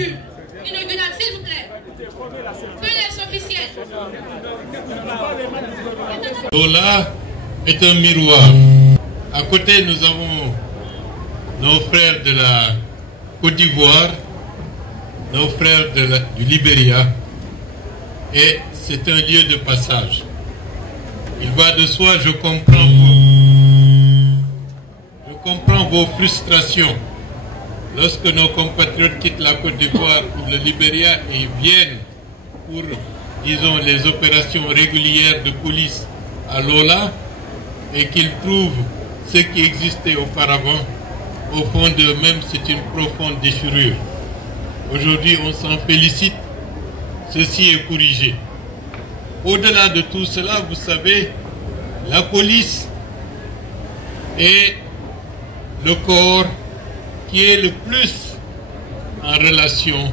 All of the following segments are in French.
l'ouverture inaugurale, s'il vous plaît. Feuillage officiel. Lola est un miroir. À côté, nous avons nos frères de la Côte d'Ivoire, nos frères du Libéria, et c'est un lieu de passage. Il va de soi, je comprends vos frustrations lorsque nos compatriotes quittent la Côte d'Ivoire pour le Libéria et viennent pour, disons, les opérations régulières de police à Lola et qu'ils trouvent ce qui existait auparavant. Au fond d'eux-mêmes, c'est une profonde déchirure. Aujourd'hui, on s'en félicite. Ceci est corrigé. Au-delà de tout cela, vous savez, la police est le corps qui est le plus en relation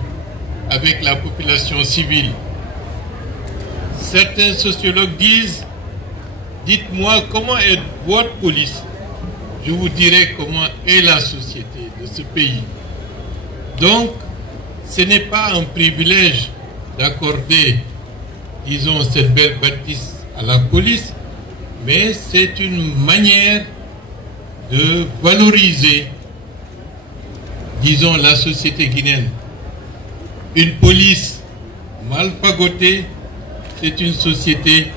avec la population civile. Certains sociologues disent, dites-moi comment est votre police, je vous dirai comment est la société de ce pays. Donc, ce n'est pas un privilège d'accorder, disons, cette belle bâtisse à la police, mais c'est une manière de valoriser, disons, la société guinéenne. Une police mal fagotée, c'est une société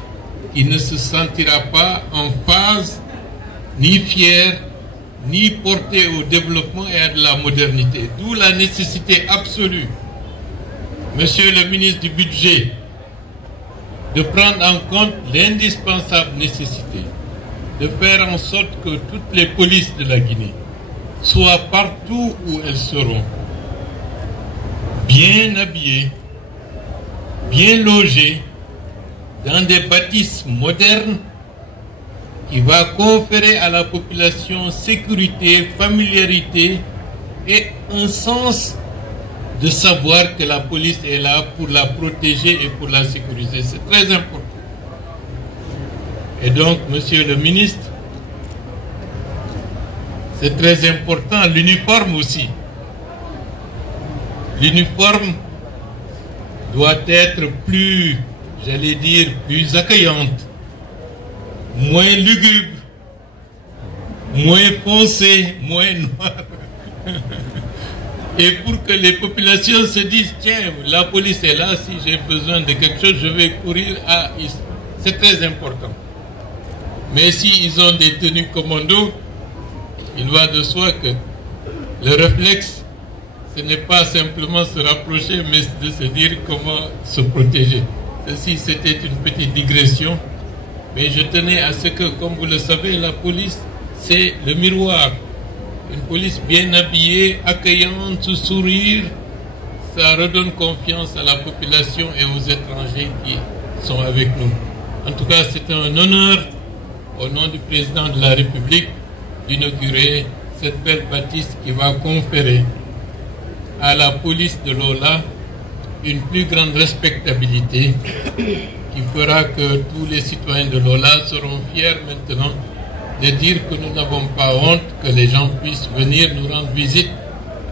qui ne se sentira pas en phase, ni fière, ni portée au développement et à de la modernité. D'où la nécessité absolue, Monsieur le ministre du Budget, de prendre en compte l'indispensable nécessité de faire en sorte que toutes les polices de la Guinée soient partout où elles seront, bien habillées, bien logées, dans des bâtisses modernes qui va conférer à la population sécurité, familiarité et un sens de savoir que la police est là pour la protéger et pour la sécuriser. C'est très important. Et donc, monsieur le ministre, c'est très important, l'uniforme aussi. L'uniforme doit être plus, j'allais dire, plus accueillante, moins lugubre, moins foncée, moins noire. Et pour que les populations se disent, tiens, la police est là, si j'ai besoin de quelque chose, je vais courir à ici. C'est très important. Mais s'ils ont des tenues commando, il va de soi que le réflexe, ce n'est pas simplement se rapprocher, mais de se dire comment se protéger. Ceci, c'était une petite digression. Mais je tenais à ce que, comme vous le savez, la police, c'est le miroir. Une police bien habillée, accueillante, sourire, ça redonne confiance à la population et aux étrangers qui sont avec nous. En tout cas, c'est un honneur, au nom du président de la République, d'inaugurer cette belle bâtisse qui va conférer à la police de Lola une plus grande respectabilité qui fera que tous les citoyens de Lola seront fiers maintenant de dire que nous n'avons pas honte que les gens puissent venir nous rendre visite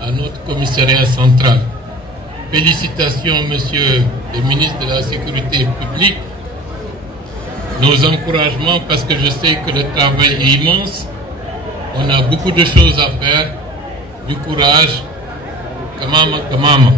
à notre commissariat central. Félicitations, monsieur le ministre de la Sécurité publique. Nos encouragements, parce que je sais que le travail est immense. On a beaucoup de choses à faire. Du courage. Kamama, kamama.